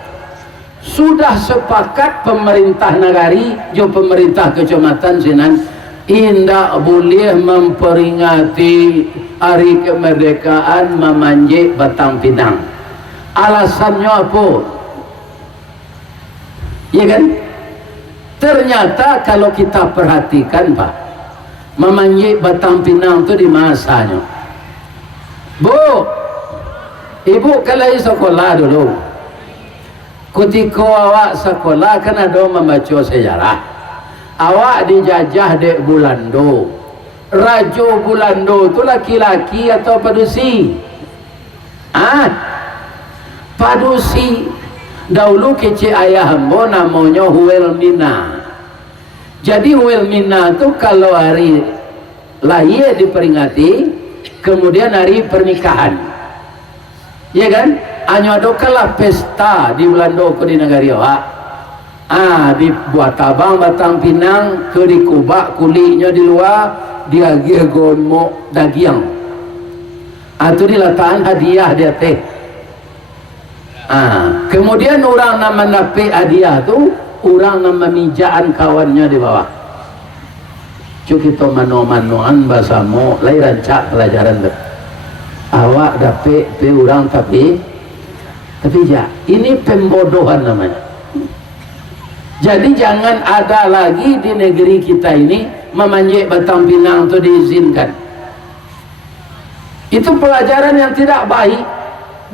sudah sepakat pemerintah nagari jo pemerintah kecamatan sinan indah boleh memperingati hari kemerdekaan memanjek Batang Pinang. Alasannya apa? Ya kan? Ternyata kalau kita perhatikan pak, memanjek Batang Pinang itu di masanya. Bu, ibu kalau sekolah dulu, ketika awak sekolah kan ada membaca sejarah. Awak dijajah dek Bulando. Raja Bulando itu laki-laki atau padusi? Padusi. Dahulu kecil ayah hamba namanya Huelmina. Jadi Huelmina itu kalau hari lahir diperingati, kemudian hari pernikahan. Ya kan? Hanya ada kalah pesta di Belanda ke di negara awak. Dibuat tabang Batang Pinang ke dikubak kulitnya di luar dia gonmok daging itu diletakkan hadiah dia teh kemudian orang nama nape hadiah tu orang nama mijaan kawannya di bawah cuk kita mano-manoan bahasamu lain rancak pelajaran tu awak dapet pe orang tapi ya ini pembodohan namanya. Jadi jangan ada lagi di negeri kita ini memanjek Batang Pinang itu diizinkan. Itu pelajaran yang tidak baik.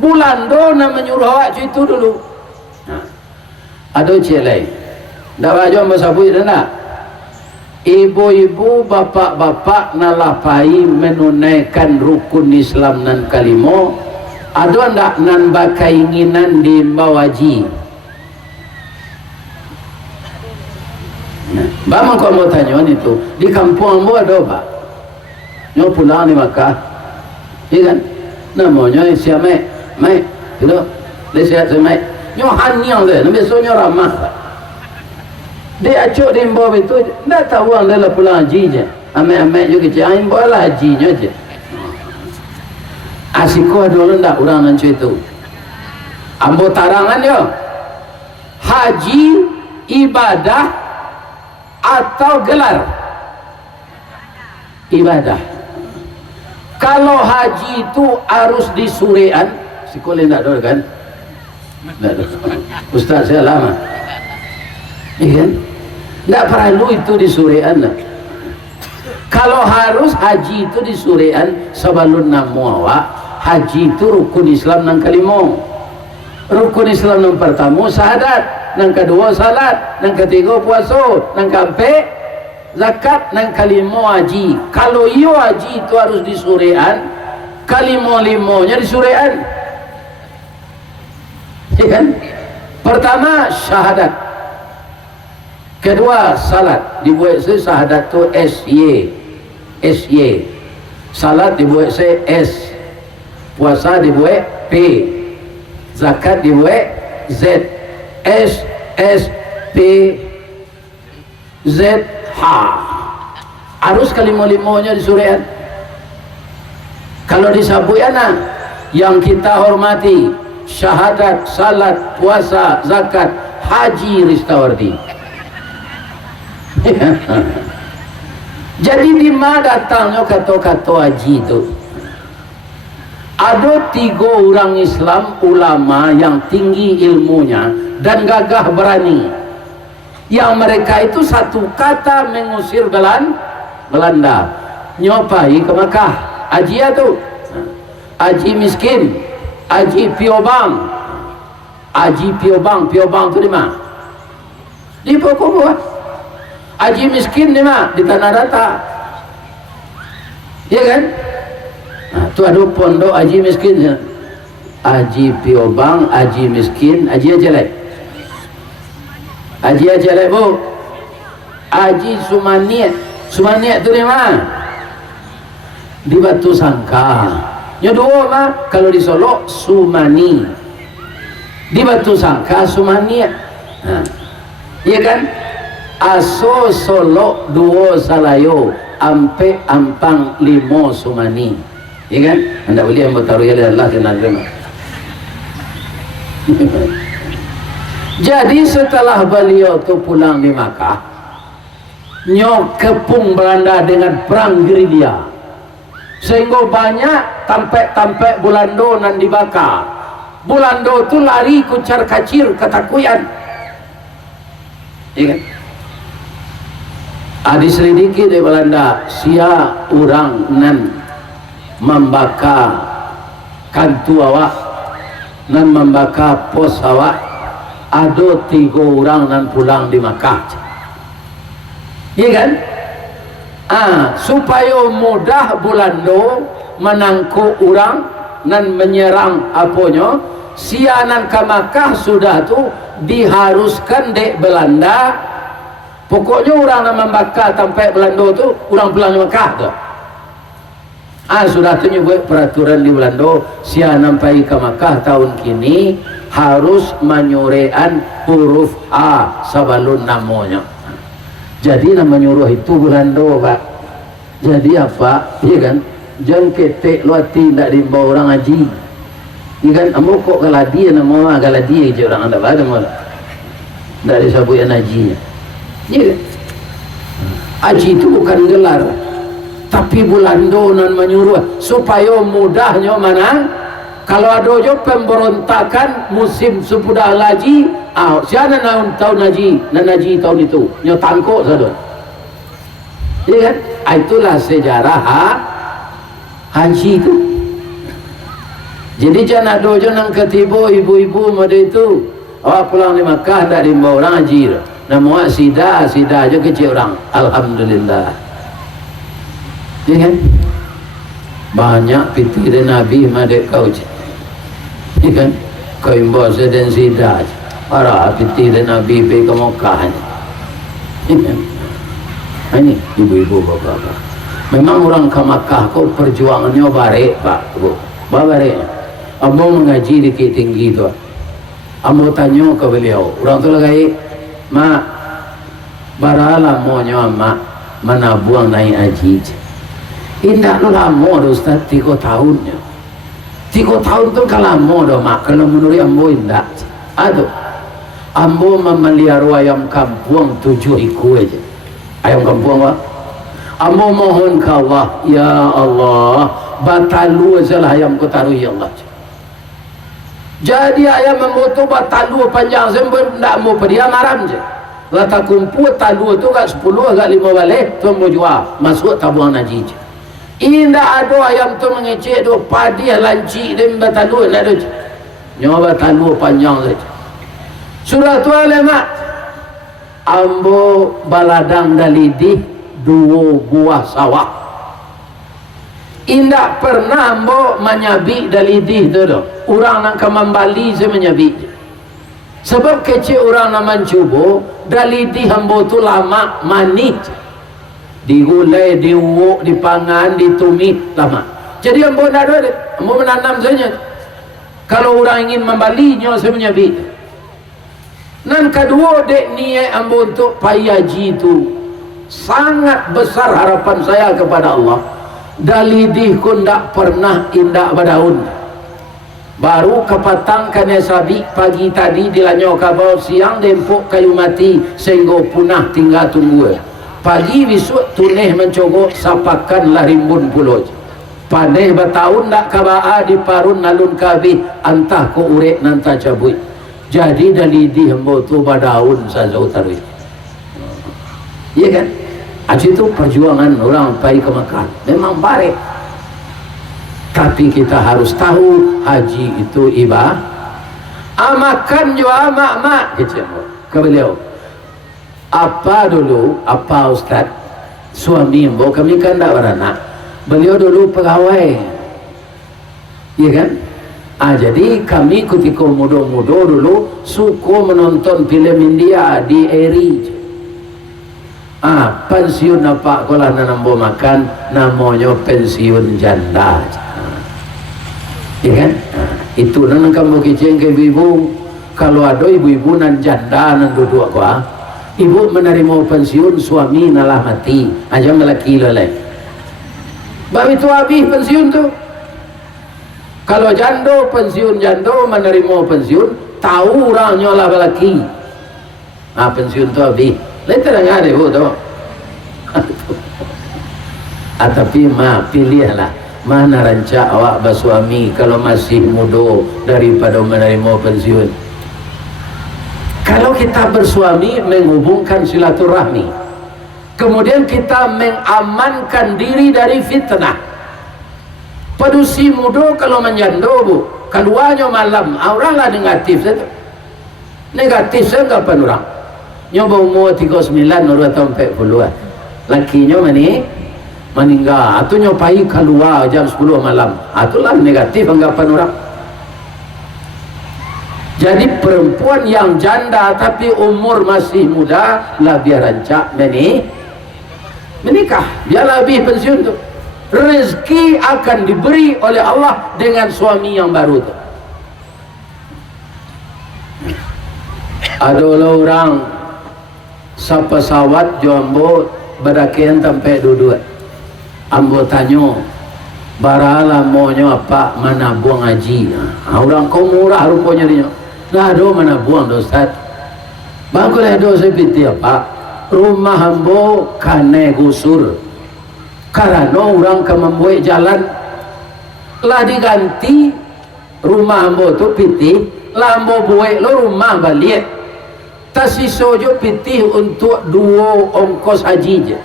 Bulando nak menyuruh awak itu dulu. Ada celai. Dah baju masabui dah. Ibu-ibu, bapak-bapak nalapai menunaikan rukun Islam nan kalimo. Ada ndak nan bakeinginan di bawaji. Bang kau mau tanya itu di kampung ambo ada apa? Nyo pulang di Makkah, iya kan? Namanya siapa? Mai, itu, dia siapa? Nyo hanyang deh, namanya sonyo ramah. Dia acuk di bawah itu, dah tahu orang dia pulang haji je. Ame juga jangan bawa hajinya je. Asiko dulu ndak orang nanti itu. Ambo tarangan yo, haji ibadah atau gelar ibadah. Kalau haji itu harus di surean, sekolah tidak ada kan? Ustaz saya lama, iya kan? Tidak perlu itu di surean. Kalau harus haji itu di surean sebelum namu awak. Haji itu rukun Islam yang kelima. Rukun Islam yang pertama syahadat. Yang kedua salat, yang ketiga puasa, yang keempat zakat, yang kelima haji. Kalau iyo haji itu harus di surean, kelima-limanya di surean. Ya kan? Pertama syahadat, kedua salat dibuat syahadat tu SY, salat dibuat S, puasa dibuat P, zakat dibuat Z. P Z H harus kelima-limanya di surean. Kalau disabuyan yang kita hormati syahadat, salat, puasa, zakat, haji ristawardi. Jadi di mana datangnya kata-kata haji itu? Ada 3 orang Islam ulama yang tinggi ilmunya dan gagah berani, yang mereka itu satu kata mengusir Belanda, nyopai ke Makkah. Haji itu haji miskin, haji piobang. Haji piobang itu di mana? Di Papua. Haji miskin di mana? Di Tanah Datar, ya kan? Tu ada pondok haji miskin, haji piobang, haji miskin, haji aja lah. Haji aja lah bu. Haji Sumaniat tu di mana? Di Batu Sangka. Yang dua mah kalau di Solo Sumani. Di Batu Sangka Sumaniat. Nah, iya kan? Aso solo duo salayo ampe ampang limo sumani, iya kan? Anda boleh yang bertaruh ya Allah dan agama. Jadi setelah beliau tu pulang di Makkah, nyok kepung Belanda dengan perang gerilya, sehingga banyak tampek-tampek Bulando nan dibakar. Bulando tu lari kucar kacir ketakuyan, iya kan? Diselidiki di Belanda, sia orang nan membakar kantu awak, nan membakar pos awak, ada 3 orang nan pulang di Makkah, iya kan? Supaya mudah Bulando menangkuk orang nan menyerang apanya, sia nan ke Makkah sudah tu diharuskan dek Belanda. Pokoknya orang yang membakar sampai Belanda tu orang pulang di Makkah tu. Sudah tu nyebut peraturan di Belanda, sia sampai ke Makkah tahun kini harus menyurean huruf A sebelum namanya. Jadi nama nyuruh itu Belanda, Pak. Jadi apa? Iya kan? Jangan ketek luati tidak dibawa orang haji. Iya kan? Ambo kok galadi nama galadi je orang anda pada malah. Dari sabuyan haji. Ya, haji itu bukan gelar, tapi Bulando nan menyuruh supaya mudahnya mana. Kalau ada jo pemberontakan musim sepudah haji, siapa nak tahun haji tahun itu, nyo tangkok saja. Ya kan? Itulah sejarah haji itu. Jadi jangan ada jo nang ketiba ibu-ibu mode itu, awak pulang di Makkah tak dibawa orang haji. Nama sida aja kecil orang, alhamdulillah. Ya kan? Banyak piti dan Nabi madek kau je. Ya kan? Kau imbawa dan sida aja. Para piti dan Nabi pergi ke Mekah. Ya kan? Ini ibu-ibu bapak-bapak. Memang orang ke Mekah kau perjuangannya barek pak, bu. Barek. Ambo mengaji di tinggi tu. Ambo tanya ke beliau, orang tu lagi. Mak, baralah monya mak mana buang naik haji. Indah lu lama dah Ustaz, 3 tahunnya. 3 tahun tu kalau lama dah mak. Kalau menurut ambo indah. Aduh, ambo memelihara ayam kampung 7 ekor aja. Ayam kampung apa? Ambo mohon ke Allah, ya Allah, batalu ajalah ayam ku taruh ya Allah. Jadi ayam membutuh talu panjang sembun tak mau pedia maram je. Lata kumpul talu tu kat 10 kat 5 balik tu mau jual masuk tabungan haji je. Indah ada ayam tu mengecek tu padi lanci dan batalu nak tu. Nyoba talu panjang saja. Surah tu alamat. Ambo baladang dalidih 2 buah sawah. Indah pernah ambo menyabi dalidih tu dah. Orang nak kembali saya menyabi. Sebab kecil orang nak mencuba dalidih ambo tu lama manis. Digulai, diuuk, dipangan, ditumit lama. Jadi ambo nak ada, ambo menanam saja. Kalau orang ingin membalinya saya menyabi. Dan kedua dek niat ambo untuk payaji itu sangat besar harapan saya kepada Allah. Dalidih ku ndak pernah indak berdaun. Baru kepatang kena sabi pagi tadi dilanyo kabau siang dempuk kayu mati sehingga punah tinggal tunggu. Pagi besok tuneh mencogok sapakan lah rimbun pulau. Paneh bertahun nak kabaa di parun nalun kabih antah ko urek nanta cabut. Jadi dalidih hembo tu berdaun saja utaruh. Iya kan? Itu perjuangan orang pergi ke Mekah memang baik. Tapi kita harus tahu haji itu ibadah. Makan juga mak kecil ke beliau. Apa dulu, apa Ustaz? Suami ibu kami kan tak beranak. Beliau dulu pegawai. Iya kan? Jadi kami ketika muda-muda dulu suka menonton film India di Eri. Pensiun apa kalau nambo makan namanya pensiun janda. Ya kan? Itu nang kamu kiceng ke ibu kalau ada ibu-ibu nan janda nan duduk gua, ibu menerima pensiun suami nalah mati aja melaki leleh. Baru itu habis pensiun tuh. Kalau jando pensiun jando menerima pensiun, tahu orangnya lah lelaki. Ah pensiun tuh habis. Lain terang ada tuh. Tapi pilihlah mana rancak awak bersuami kalau masih muda daripada menerima pensiun. Kalau kita bersuami menghubungkan silaturahmi, kemudian kita mengamankan diri dari fitnah. Pada si muda kalau menjanda bu, keluarnya malam, orang lah negatif saja. Negatif saja kapan orang? Nyoba umur 39 orang sampai 40-an. Lakinya meninggal, atau nyopai keluar jam 10 malam. Itulah negatif anggapan orang. Jadi perempuan yang janda tapi umur masih muda lah biar rancak menikah, biar lebih pensiun tu. Rezeki akan diberi oleh Allah dengan suami yang baru tu. Ada orang sapasawat jombo berakian sampai duduk. Ambo tanya, barala maunya apa mana buang haji. Orang kau murah rupanya dia. Nah, do mana buang Ustaz? Bagulah do seperti apa? Rumah hambo kane gusur. Karena orang ke membuat jalan lah diganti rumah hambo tu pitih, lah hambo buat lo rumah balik. Tasiso jo pitih untuk 2 ongkos haji je.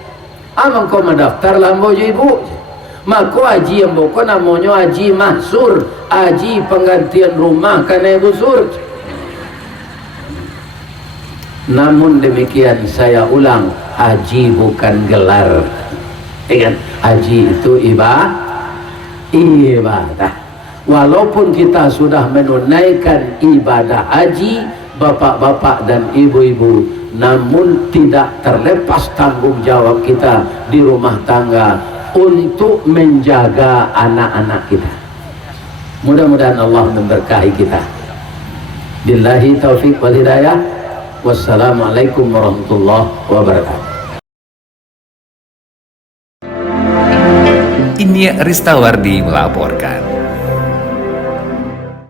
Amang kau mendaftar lah hambo je ibu. Maka haji hambo ko namanya haji mahsur, haji penggantian rumah kane gusur. Namun demikian saya ulang, haji bukan gelar. Ingat, haji itu ibadah. Walaupun kita sudah menunaikan ibadah haji, bapak-bapak dan ibu-ibu, namun tidak terlepas tanggung jawab kita di rumah tangga untuk menjaga anak-anak kita. Mudah-mudahan Allah memberkahi kita. Billahi taufiq wal hidayah. Wassalamualaikum warahmatullahi wabarakatuh. Ini Ristawardi melaporkan.